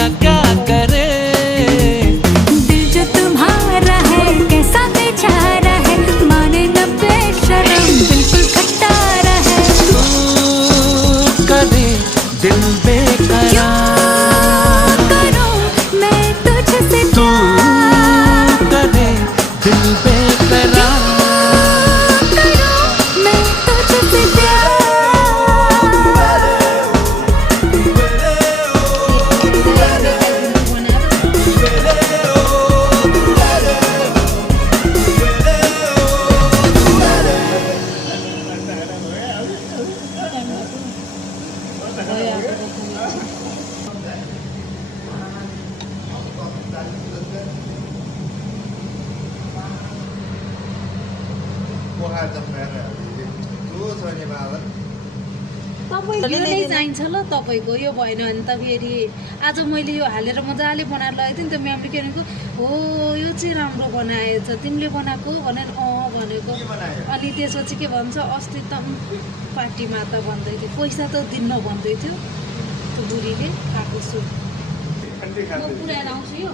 ना क्या करे। दिल जो तुम्हारा है कैसा बेचारा है, माने न बेशरम बिल्कुल खट्टारा है। तू करे दिल बेकरार, करूं मैं तुझसे तू करे दिल बेकरार। करूं मैं तुझसे प्यार। यो नै चाहिन्छ ल तपाईँको, यो भएन भने त फेरि आज मैले यो हालेर मजाले बनाएर लगाएको थिएँ नि त म्यामले के भनेको हो यो चाहिँ राम्रो बनाएछ तिमीले बनाएको भनेर भनेको। अनि त्यसपछि के भन्छ अस्ति त पार्टीमा त भन्दै थियो पैसा त दिन्न भन्दै थियो त्यो बुढीले। खाएको छु म पुऱ्याएर आउँछु यो।